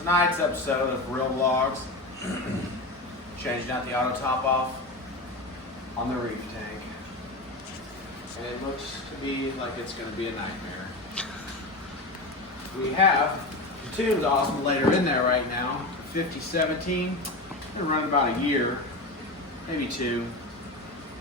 Tonight's episode of Real Vlogs, changing out the auto top off on the reef tank. And it looks to me like it's going to be a nightmare. We have the tunze oscillator in there right now, 5017. Been running about a year, maybe two.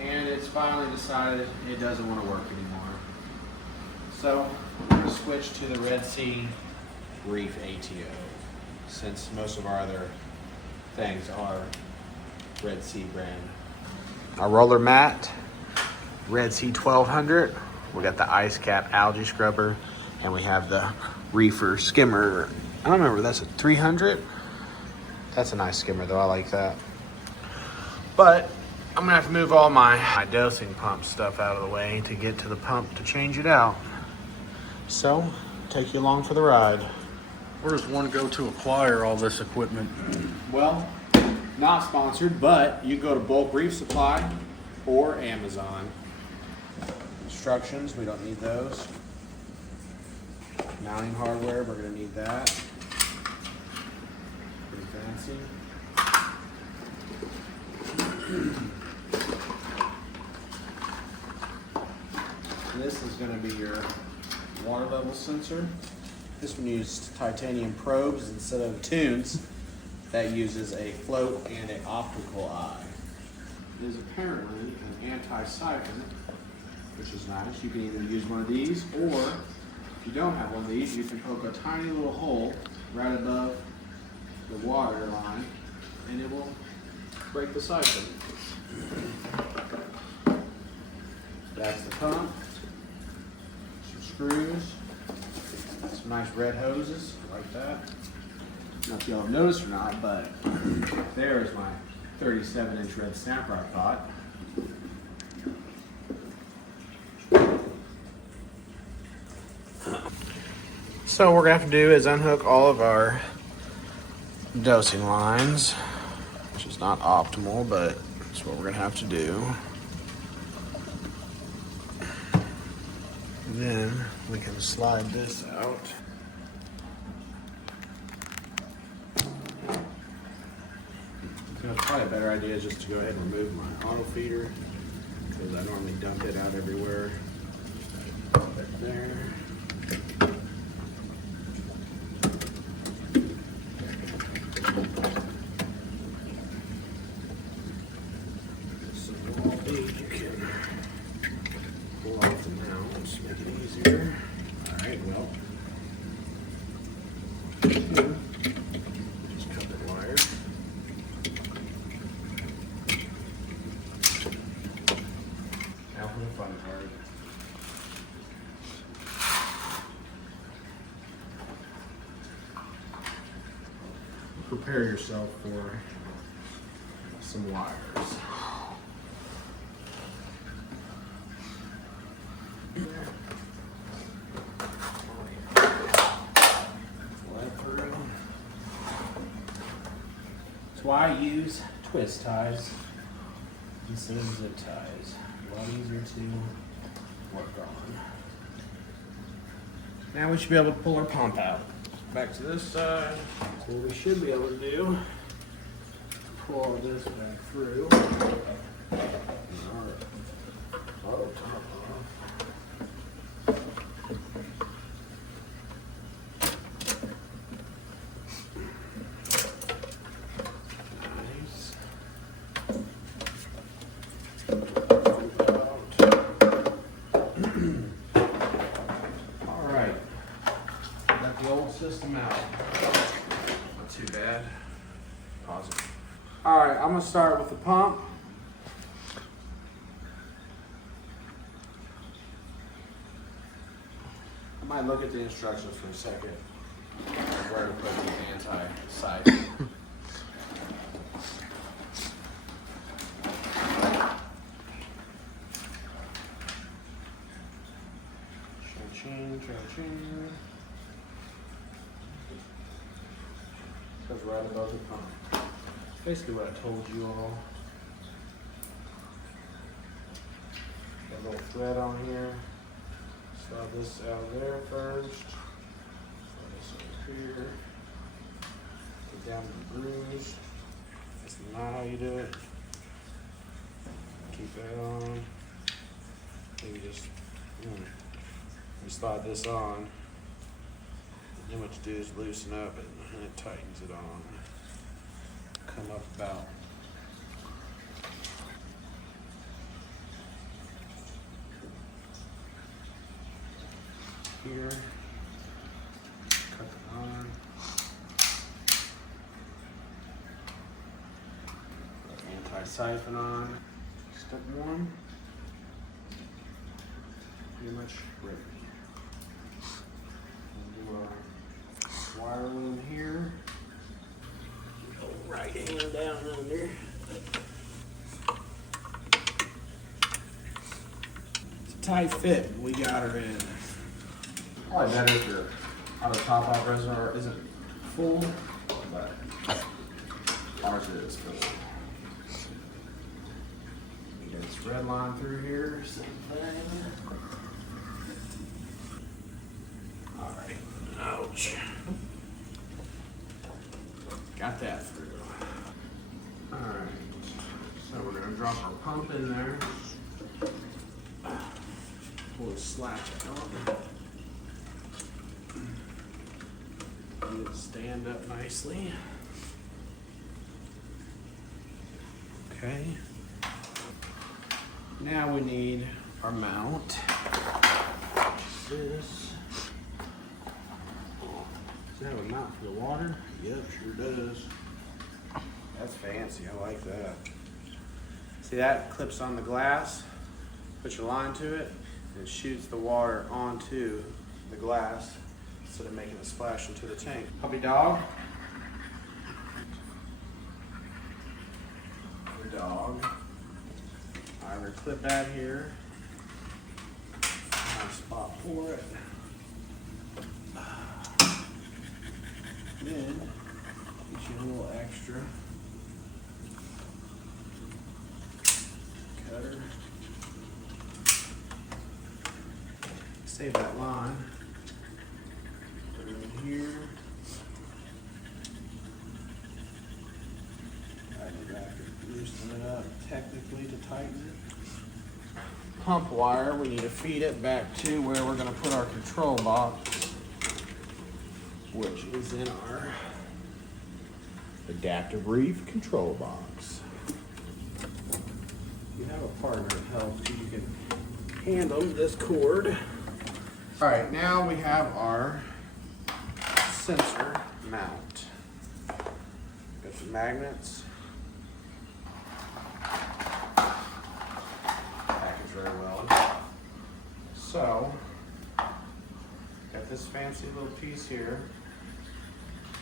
And it's finally decided it doesn't want to work anymore. So we're going to switch to the Red Sea ReefATO, since most of our other things are Red Sea brand. Our roller mat, Red Sea 1200. We got the ice cap algae scrubber, and we have the reefer skimmer. I don't remember, that's a 300. That's a nice skimmer though, I like that. But I'm gonna have to move all my dosing pump stuff out of the way to get to the pump to change it out. So, take you along for the ride. Where does one go to acquire all this equipment? Well, not sponsored, but you go to Bulk Reef Supply or Amazon. Instructions, we don't need those. Mounting hardware, we're gonna need that. Pretty fancy. This is gonna be your water level sensor. This one used titanium probes instead of tunze that uses a float and an optical eye. It is apparently an anti-siphon, which is nice. You can either use one of these, or if you don't have one of these, you can poke a tiny little hole right above the water line and it will break the siphon. That's the pump, some screws, some nice red hoses like that. I don't know if y'all have noticed or not, but there is my 37-inch red snapper I caught. So what we're gonna have to do is unhook all of our dosing lines, which is not optimal, but it's what we're gonna have to do. Then we can slide this out. So it's probably a better idea just to go ahead and remove my auto feeder, because I normally dump it out everywhere. Right there. So all these you can pull off the mount to make it easier. Alright, well. Just cut the wire. Now for the fun part. Prepare yourself for some wires. That's why I use twist ties instead of zip ties. A lot easier to work on. Now we should be able to pull our pump out. Back to this side. So what we should be able to do, pull all this back through. Auto top off. Nice. All right. Got the old system out. Not too bad. Pause it. All right, I'm gonna start with the pump. I might look at the instructions for a second. Where to put the anti-siphon. Cha-ching. Goes right above the pump. Basically what I told you all. Got a little thread on here. Slide this out there first. Slide this over here. down to the grooves. That's not how you do it. Keep that on. Then you just slide this on. Then what you do is loosen up it, and it tightens it on. Come up about here. Cut it on. Anti-siphon on. Step one. Pretty much ready. We'll do our wire loom here. Go right hand down under. It's a tight fit. We got her in. Probably better if your auto top off reservoir isn't full, but ours is full. We got this red line through here, same thing. All right, ouch. Got that through. All right, so we're gonna drop our pump in there. Pull the slack out. Get it stand up nicely. Okay. Now we need our mount. This. Does it have a mount for the water? Yep, sure does. That's fancy, I like that. See that clips on the glass, put your line to it, and it shoots the water onto the glass instead of making a splash into the tank. Puppy dog. Puppy dog. I'm gonna clip that here. Nice spot for it. Then get you a little extra cutter. Save that line. Put it in here. Tighten it back, loosen it up technically to tighten it. Pump wire, we need to feed it back to where we're going to put our control box, which is in our adaptive reef control box. If you have a partner that helps you, you can handle this cord. All right, now we have our sensor mount. Got the magnets. Packaged very well. So, got this fancy little piece here.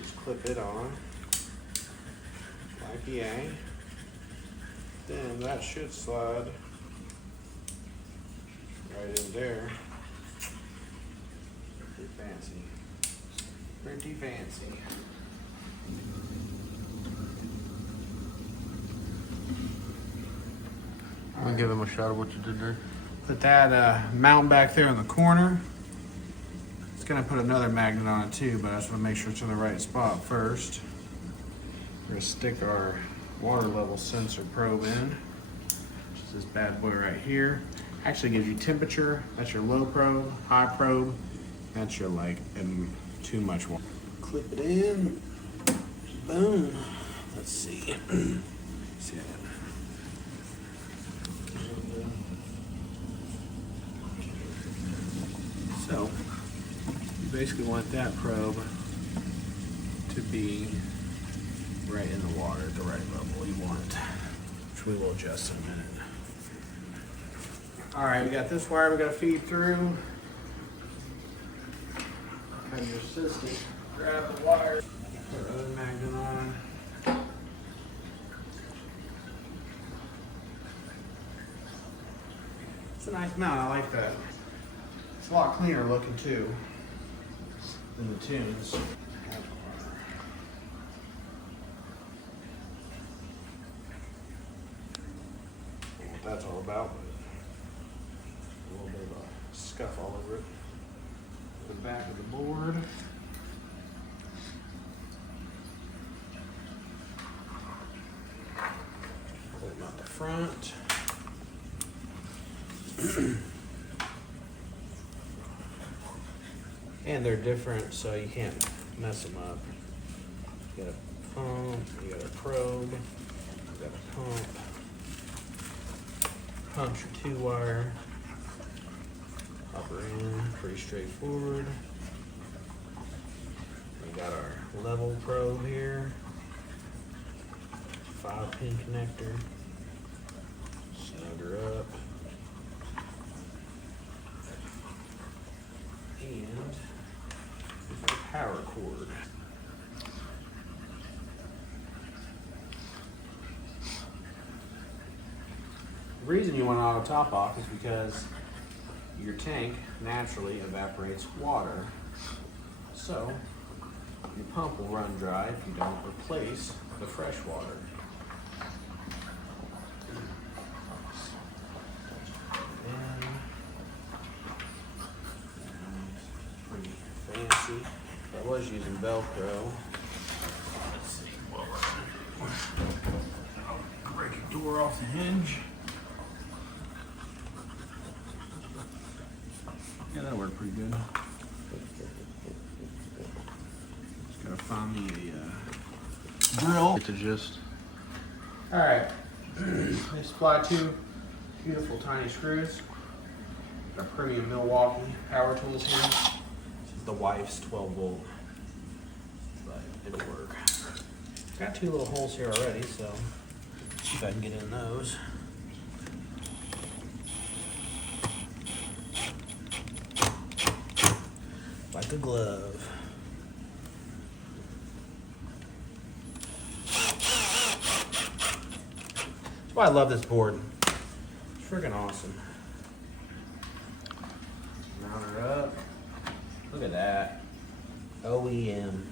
Just clip it on, like yay. Then that should slide right in there. Pretty fancy. Pretty fancy. I'm gonna give him a shot of what you did there. Put that mount back there in the corner. It's gonna put another magnet on it too, but I just wanna make sure it's in the right spot first. We're gonna stick our water level sensor probe in, which is this bad boy right here. Actually gives you temperature. That's your low probe, high probe. That's your like too much water. Clip it in. Boom. Let's see. See that? So you basically want that probe to be right in the water at the right level you want it, which we will adjust in a minute. All right, we got this wire we got to feed through. Have your assistant grab the wire, put our other magnet on. It's a nice mount, I like that. It's a lot cleaner looking too than the tunze. What that's all about, but a little bit of a scuff all over it. The back of the board. front. And they're different, so you can't mess them up. You got a pump, you got a probe, you got a pump. Pump's your 2-wire. Upper end, pretty straightforward. We got our level probe here. 5-pin connector. Snug her up. And our power cord. The reason you want an auto top off is because your tank naturally evaporates water. So your pump will run dry if you don't replace the fresh water. And pretty fancy. I was using Velcro. Let's see what we're I'll break a door off the hinge. Yeah, that'll work pretty good. Just gotta find me a drill. Get the gist. Alright, they supply 2 beautiful tiny screws. Our premium Milwaukee power tools here. This is the wife's 12-volt, but it'll work. Got 2 little holes here already, so see if I can get in those. Like a glove. That's why I love this board. It's freaking awesome. Mount her up. Look at that. OEM.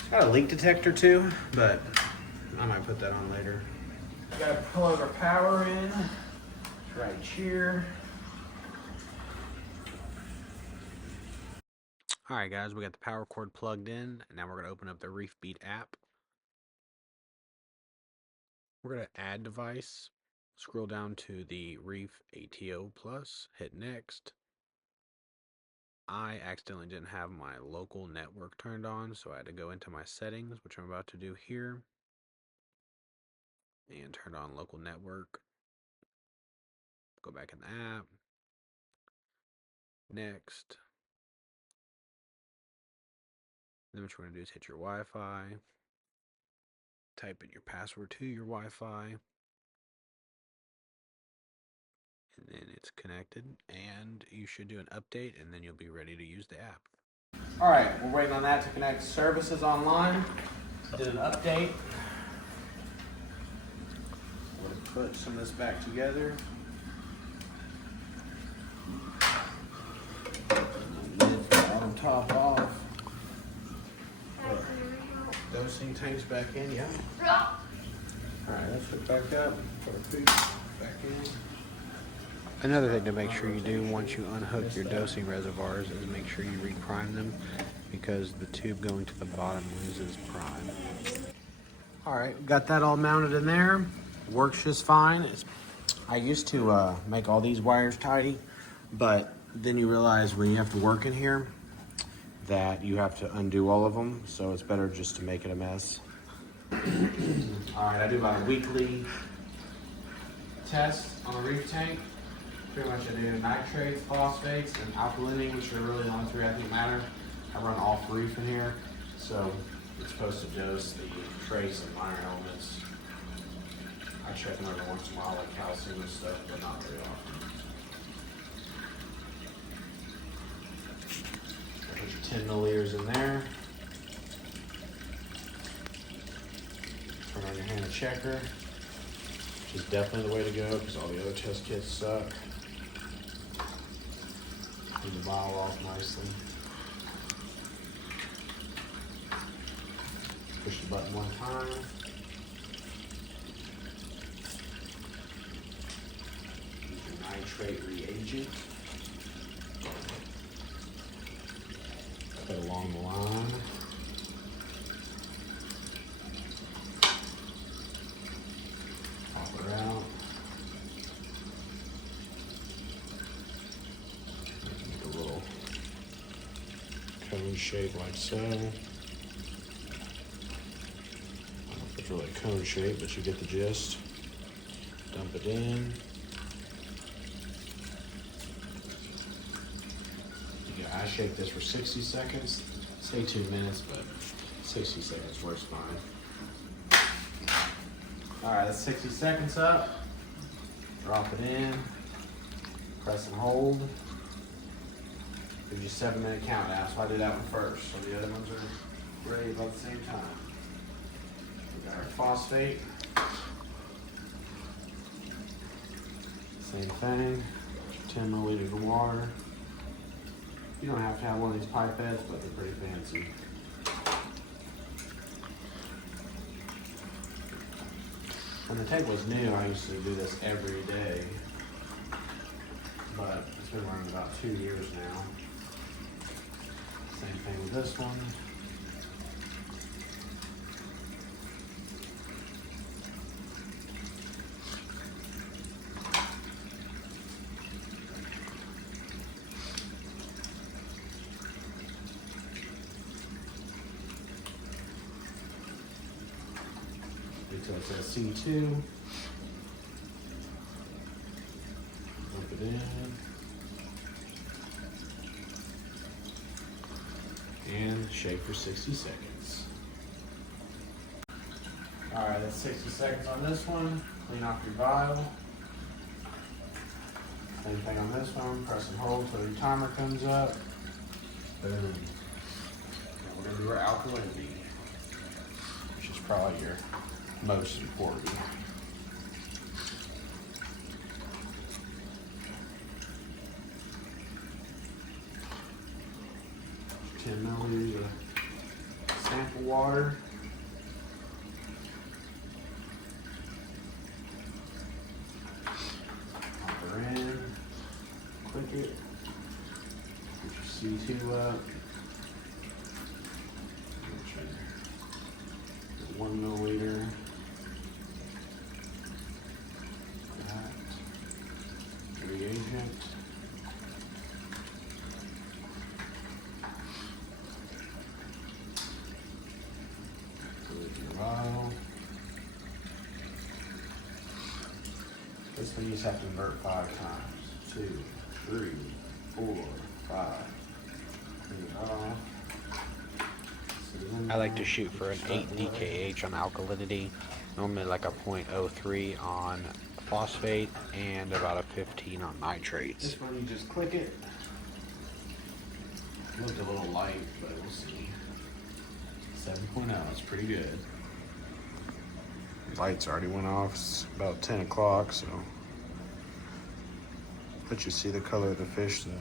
It's got a leak detector too, but I might put that on later. Gotta plug our power in. It's right here. Alright guys, we got the power cord plugged in, and now we're going to open up the ReefATO app. We're going to add device, scroll down to the ReefATO Plus, hit next. I accidentally didn't have my local network turned on, so I had to go into my settings, which I'm about to do here, and turn on local network. Go back in the app. Next. Then what you're going to do is hit your Wi-Fi, type in your password to your Wi-Fi, and then it's connected, and you should do an update, and then you'll be ready to use the app. Alright, we're waiting on that to connect services online. Did an update. We're going to put some of this back together. Lid bottom top off. Dosing tanks back in, yeah. Alright, let's hook back up. Put our feet back in. Another thing to make sure you do once you unhook your dosing reservoirs is make sure you reprime them, because the tube going to the bottom loses prime. Alright, got that all mounted in there. Works just fine. I used to make all these wires tidy, but then you realize when you have to work in here that you have to undo all of them, so it's better just to make it a mess. Alright, I do about a weekly test on the reef tank. Pretty much I do nitrates, phosphates, and alkalinity, which are really the only 3 I think matter. I run all reef in here, so it's supposed to dose the trace and minor elements. I check them every once in a while, like calcium and stuff, but not very often. Put your 10 milliliters in there. Turn on your Hanna Checker, which is definitely the way to go because all the other test kits suck. Clean the bottle off nicely. Push the button one time. Use your nitrate reagent. Put along the line. cone shape like so. I don't know if it's really a cone shape, but you get the gist. Dump it in. I shake this for 60 seconds. Say 2 minutes, but 60 seconds works fine. All right, that's 60 seconds up. Drop it in, press and hold. Gives you a 7-minute countdown, so I do that one first. So the other ones are ready about the same time. We got our phosphate. Same thing, 10 milliliters of water. You don't have to have one of these pipettes, but they're pretty fancy. When the tank was new, I used to do this every day, but it's been running about 2 years now. Same thing with this one. So it says C2. Dump it in. And shake for 60 seconds. All right, that's 60 seconds on this one. Clean off your vial. Same thing on this one. Press and hold till your timer comes up. Boom. Now we're gonna do our alkalinity, which is probably your most important. 10 milliliters of sample water. Pop her in, click it, put your C2 up. 1 milliliter. Reagent. Put it in your vial. This one you just have to invert 5 times. 2, 3, 4, 5. Clean it off. I like to shoot for an 8 DKH on alkalinity, normally like a 0.03 on phosphate, and about a 15 on nitrates. This one you just click it. Looked a little light, but we'll see. 7.0, it's pretty good. Lights already went off. It's about 10 o'clock, so. But you see the color of the fish though.